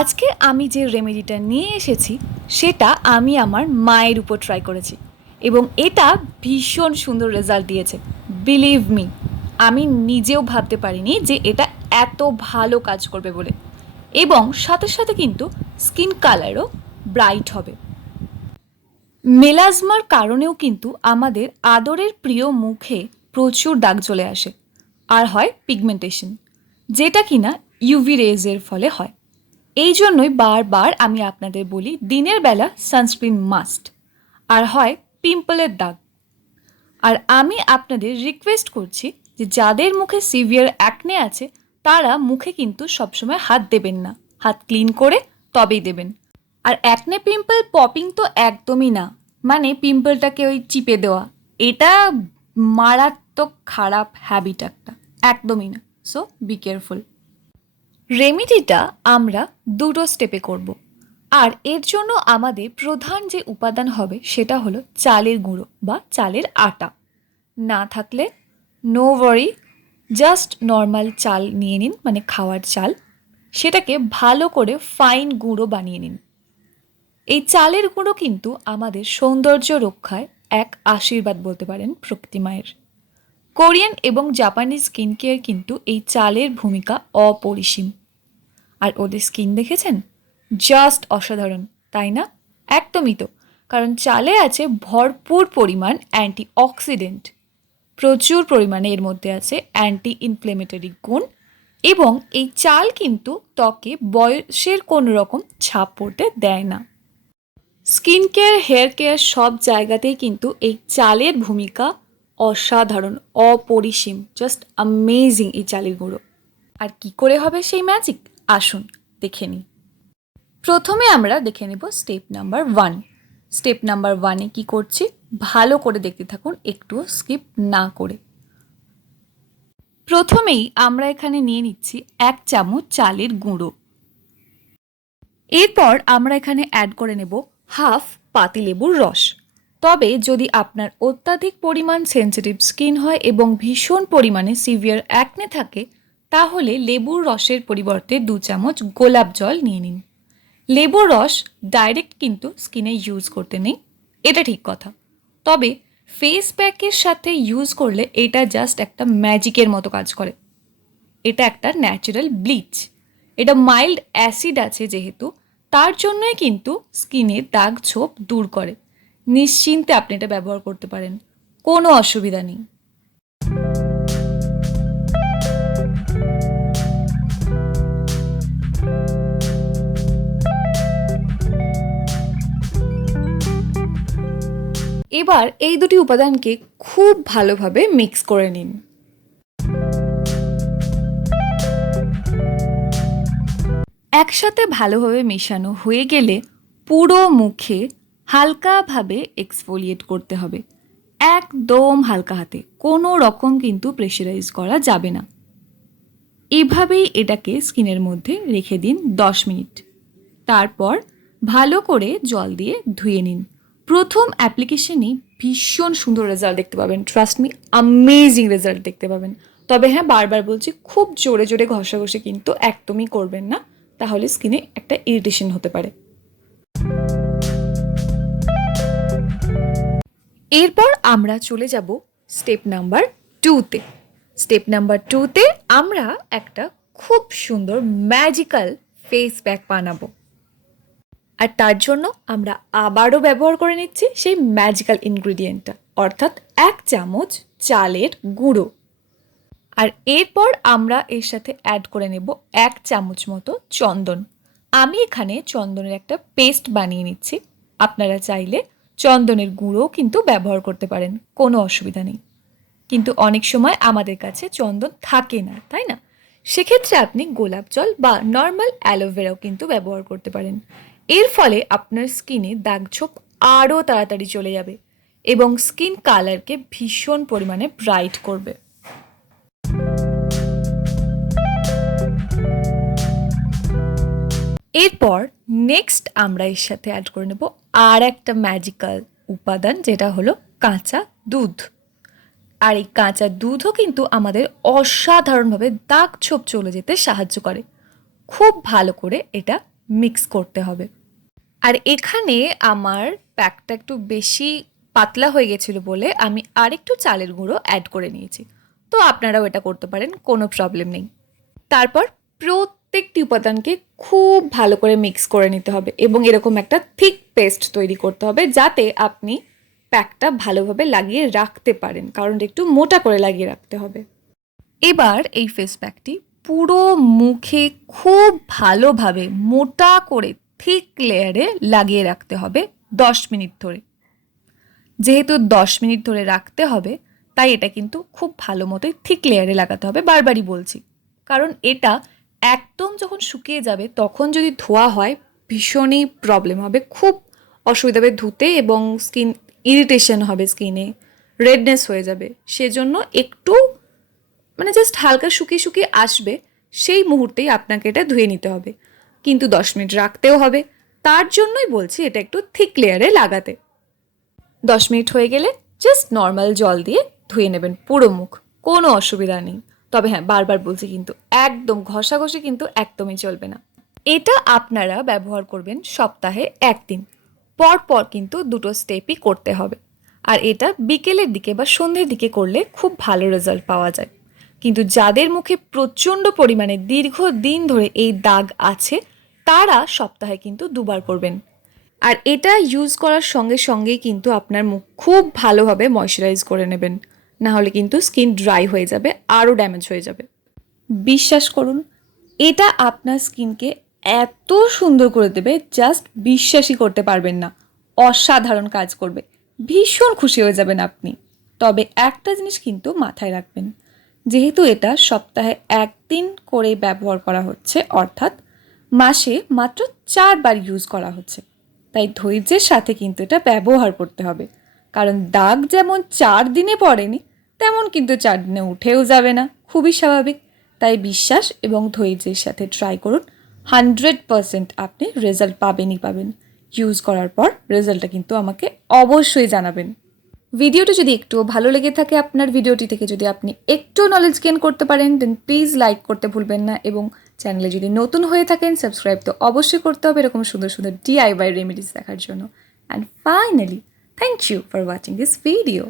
আজকে আমি যে রেমেডিটা নিয়ে এসেছি সেটা আমি আমার মায়ের উপর ট্রাই করেছি এবং এটা ভীষণ সুন্দর রেজাল্ট দিয়েছে। বিলিভ মি, আমি নিজেও ভাবতে পারিনি যে এটা এত ভালো কাজ করবে বলে, এবং সাথে সাথে কিন্তু স্কিন কালারও ব্রাইট হবে। মেলাজমার কারণেও কিন্তু আমাদের আদরের প্রিয় মুখে প্রচুর দাগ চলে আসে, আর হয় পিগমেন্টেশন, যেটা কিনা ইউভি রেজের ফলে হয়। এই জন্যই বারবার আমি আপনাদের বলি দিনের বেলা সানস্ক্রিন মাস্ট। আর হয় পিম্পলের দাগ। আর আমি আপনাদের রিকোয়েস্ট করছি যে যাদের মুখে সিভিয়ার অ্যাকনে আছে তারা মুখে কিন্তু সবসময় হাত দেবেন না, হাত ক্লিন করে তবেই দেবেন। আর অ্যাকনে পিম্পল পপিং তো একদমই না, মানে পিম্পলটাকে ওই চিপে দেওয়া, এটা মারাত্মক খারাপ হ্যাবিট একটা, একদমই না। So be careful. রেমিডিটা আমরা দুটো স্টেপে করব, আর এর জন্য আমাদের প্রধান যে উপাদান হবে সেটা হলো চালের গুঁড়ো বা চালের আটা। না থাকলে নো ওয়ারি, জাস্ট নর্মাল চাল নিয়ে নিন, মানে খাওয়ার চাল। সেটাকে ভালো করে ফাইন গুঁড়ো বানিয়ে নিন। এই চালের গুঁড়ো কিন্তু আমাদের সৌন্দর্য রক্ষায় এক আশীর্বাদ বলতে পারেন প্রকৃতি মায়ের। কোরিয়ান এবং জাপানিজ স্কিন কেয়ার কিন্তু এই চালের ভূমিকা অপরিসীম। আর ওদের স্কিন দেখেছেন, জাস্ট অসাধারণ, তাই না? একদমই তো, কারণ চালে আছে ভরপুর পরিমাণ অ্যান্টি অক্সিডেন্ট, প্রচুর পরিমাণে এর মধ্যে আছে অ্যান্টি ইনফ্লেমেটরি গুণ, এবং এই চাল কিন্তু ত্বকে বয়সের কোনো রকম ছাপ পড়তে দেয় না। স্কিন কেয়ার, হেয়ার কেয়ার সব জায়গাতেই কিন্তু এই চালের ভূমিকা অসাধারণ, অপরিসীম, জাস্ট অ্যামেজিং এই চালের গুঁড়ো। আর কি করে হবে সেই ম্যাজিক, আসুন দেখে নিই। প্রথমে আমরা দেখে নেব স্টেপ নাম্বার 1। স্টেপ নাম্বার 1-এ কী করছি ভালো করে দেখতে থাকুন, একটু স্কিপ না করে। প্রথমেই আমরা এখানে নিয়ে নিচ্ছি 1 চামচ চালের গুঁড়ো। এরপর আমরা এখানে অ্যাড করে নেব হাফ পাতিলেবুর রস। তবে যদি আপনার অত্যাধিক পরিমাণ সেন্সিটিভ স্কিন হয় এবং ভীষণ পরিমাণে সিভিয়ার অ্যাকনে থাকে, তাহলে লেবুর রসের পরিবর্তে 2 চামচ গোলাপ জল নিয়ে নিন। লেবুর রস ডাইরেক্ট কিন্তু স্কিনে ইউজ করতে নেই, এটা ঠিক কথা। তবে ফেস প্যাকের সাথে ইউজ করলে এটা জাস্ট একটা ম্যাজিকের মতো কাজ করে। এটা একটা ন্যাচারাল ব্লিচ। এটা মাইল্ড অ্যাসিড আছে যেহেতু, তার জন্যই কিন্তু স্কিনের দাগ ছোপ দূর করে। নিশ্চিন্তে আপনি এটা ব্যবহার করতে পারেন, কোনো অসুবিধা নেই। এবার এই দুটি উপাদানকে খুব ভালোভাবে মিক্স করে নিন। একসাথে ভালোভাবে মেশানো হয়ে গেলে পুরো মুখে হালকাভাবে এক্সফোলিয়েট করতে হবে, একদম হালকা হাতে, কোনো রকম কিন্তু প্রেশারাইজ করা যাবে না। এভাবেই এটাকে স্কিনের মধ্যে রেখে দিন 10 মিনিট। তারপর ভালো করে জল দিয়ে ধুয়ে নিন। প্রথম অ্যাপ্লিকেশনেই ভীষণ সুন্দর রেজাল্ট দেখতে পাবেন, ট্রাস্ট মি, অ্যামেজিং রেজাল্ট দেখতে পাবেন। তবে হ্যাঁ, বারবার বলছি, খুব জোরে জোরে ঘষাঘষি কিন্তু একদমই করবেন না, তাহলে স্কিনে একটা ইরিটেশন হতে পারে। এরপর আমরা চলে যাব স্টেপ নাম্বার 2-তে। স্টেপ নাম্বার 2-তে আমরা একটা খুব সুন্দর ম্যাজিক্যাল ফেস প্যাক বানাবো। আর তার জন্য আমরা আবারও ব্যবহার করে নিচ্ছি সেই ম্যাজিক্যাল ইনগ্রিডিয়েন্টটা, অর্থাৎ 1 চামচ চালের গুঁড়ো। আর এরপর আমরা এর সাথে অ্যাড করে নেব 1 চামচ মতো চন্দন। আমি এখানে চন্দনের একটা পেস্ট বানিয়ে নিচ্ছি। আপনারা চাইলে চন্দনের গুঁড়ো কিন্তু ব্যবহার করতে পারেন, কোনো অসুবিধা নেই। কিন্তু অনেক সময় আমাদের কাছে চন্দন থাকে না, তাই না? সেক্ষেত্রে আপনি গোলাপ জল বা নর্মাল অ্যালোভেরাও কিন্তু ব্যবহার করতে পারেন। এর ফলে আপনার স্কিনে দাগছোপ আরও তাড়াতাড়ি চলে যাবে এবং স্কিন কালারকে ভীষণ পরিমাণে ব্রাইট করবে। এরপর নেক্সট আমরা এর সাথে অ্যাড করে নেব আর একটা ম্যাজিক্যাল উপাদান, যেটা হলো কাঁচা দুধ। আর এই কাঁচা দুধও কিন্তু আমাদের অসাধারণভাবে দাগ ছোপ চলে যেতে সাহায্য করে। খুব ভালো করে এটা মিক্স করতে হবে। আর এখানে আমার প্যাকটা একটু বেশি পাতলা হয়ে গেছিলো বলে আমি আরেকটু চালের গুঁড়ো অ্যাড করে নিয়েছি। তো আপনারাও এটা করতে পারেন, কোনো প্রবলেম নেই। তারপর প্রত্যেকটি উপাদানকে খুব ভালো করে মিক্স করে নিতে হবে এবং এরকম একটা থিক পেস্ট তৈরি করতে হবে, যাতে আপনি প্যাকটা ভালোভাবে লাগিয়ে রাখতে পারেন, কারণ একটু মোটা করে লাগিয়ে রাখতে হবে। এবার এই ফেস প্যাকটি পুরো মুখে খুব ভালোভাবে মোটা করে থিক লেয়ারে লাগিয়ে রাখতে হবে 10 মিনিট ধরে। যেহেতু 10 মিনিট ধরে রাখতে হবে, তাই এটা কিন্তু খুব ভালো মতোই থিক লেয়ারে লাগাতে হবে, বারবারই বলছি। কারণ এটা একদম যখন শুকিয়ে যাবে তখন যদি ধোয়া হয় ভীষণই প্রবলেম হবে, খুব অসুবিধা হবে ধুতে, এবং স্কিন ইরিটেশন হবে, স্কিনে রেডনেস হয়ে যাবে। সেজন্য একটু মানে জাস্ট হালকা শুকিয়ে শুকিয়ে আসবে, সেই মুহূর্তেই আপনাকে এটা ধুয়ে নিতে হবে। কিন্তু 10 মিনিট রাখতেও হবে, তার জন্যই বলছি এটা একটু থিক লেয়ারে লাগাতে। 10 মিনিট হয়ে গেলে জাস্ট নর্মাল জল দিয়ে ধুয়ে নেবেন পুরো মুখ, কোনো অসুবিধা নেই। তবে হ্যাঁ, বারবার বলছি কিন্তু একদম ঘষাঘষি কিন্তু একদমই চলবে না। এটা আপনারা ব্যবহার করবেন সপ্তাহে 1 দিন, পর পর কিন্তু 2টো স্টেপই করতে হবে। আর এটা বিকেলের দিকে বা সন্ধ্যের দিকে করলে খুব ভালো রেজাল্ট পাওয়া যায়। কিন্তু যাদের মুখে প্রচণ্ড পরিমাণে দীর্ঘদিন ধরে এই দাগ আছে, তারা সপ্তাহে কিন্তু 2বার করবেন। আর এটা ইউজ করার সঙ্গে সঙ্গেই কিন্তু আপনার মুখ খুব ভালোভাবে ময়শ্চারাইজ করে নেবেন, না হলে কিন্তু স্কিন ড্রাই হয়ে যাবে, আরও ড্যামেজ হয়ে যাবে। বিশ্বাস করুন, এটা আপনার স্কিনকে এত সুন্দর করে দেবে, জাস্ট বিশ্বাসই করতে পারবেন না। অসাধারণ কাজ করবে, ভীষণ খুশি হয়ে যাবেন আপনি। তবে একটা জিনিস কিন্তু মাথায় রাখবেন, যেহেতু এটা সপ্তাহে 1 দিন করে ব্যবহার করা হচ্ছে, অর্থাৎ মাসে মাত্র 4বার ইউজ করা হচ্ছে, তাই ধৈর্যের সাথে কিন্তু এটা ব্যবহার করতে হবে। কারণ দাগ যেমন 4 দিনে পড়েনি, তেমন কিন্তু 4 দিনে উঠেও যাবে না, খুবই স্বাভাবিক। তাই বিশ্বাস এবং ধৈর্যের সাথে ট্রাই করুন, 100% আপনি রেজাল্ট পাবেনই পাবেন। ইউজ করার পর রেজাল্টটা কিন্তু আমাকে অবশ্যই জানাবেন। ভিডিওটি যদি একটুও ভালো লেগে থাকে, আপনার ভিডিওটি থেকে যদি আপনি একটু নলেজ গেইন করতে পারেন, দেন প্লিজ লাইক করতে ভুলবেন না, এবং চ্যানেলে যদি নতুন হয়ে থাকেন সাবস্ক্রাইব তো অবশ্যই করতে হবে এরকম সুন্দর সুন্দর DIY রেমেডিস দেখার জন্য। And finally, thank you for watching this video.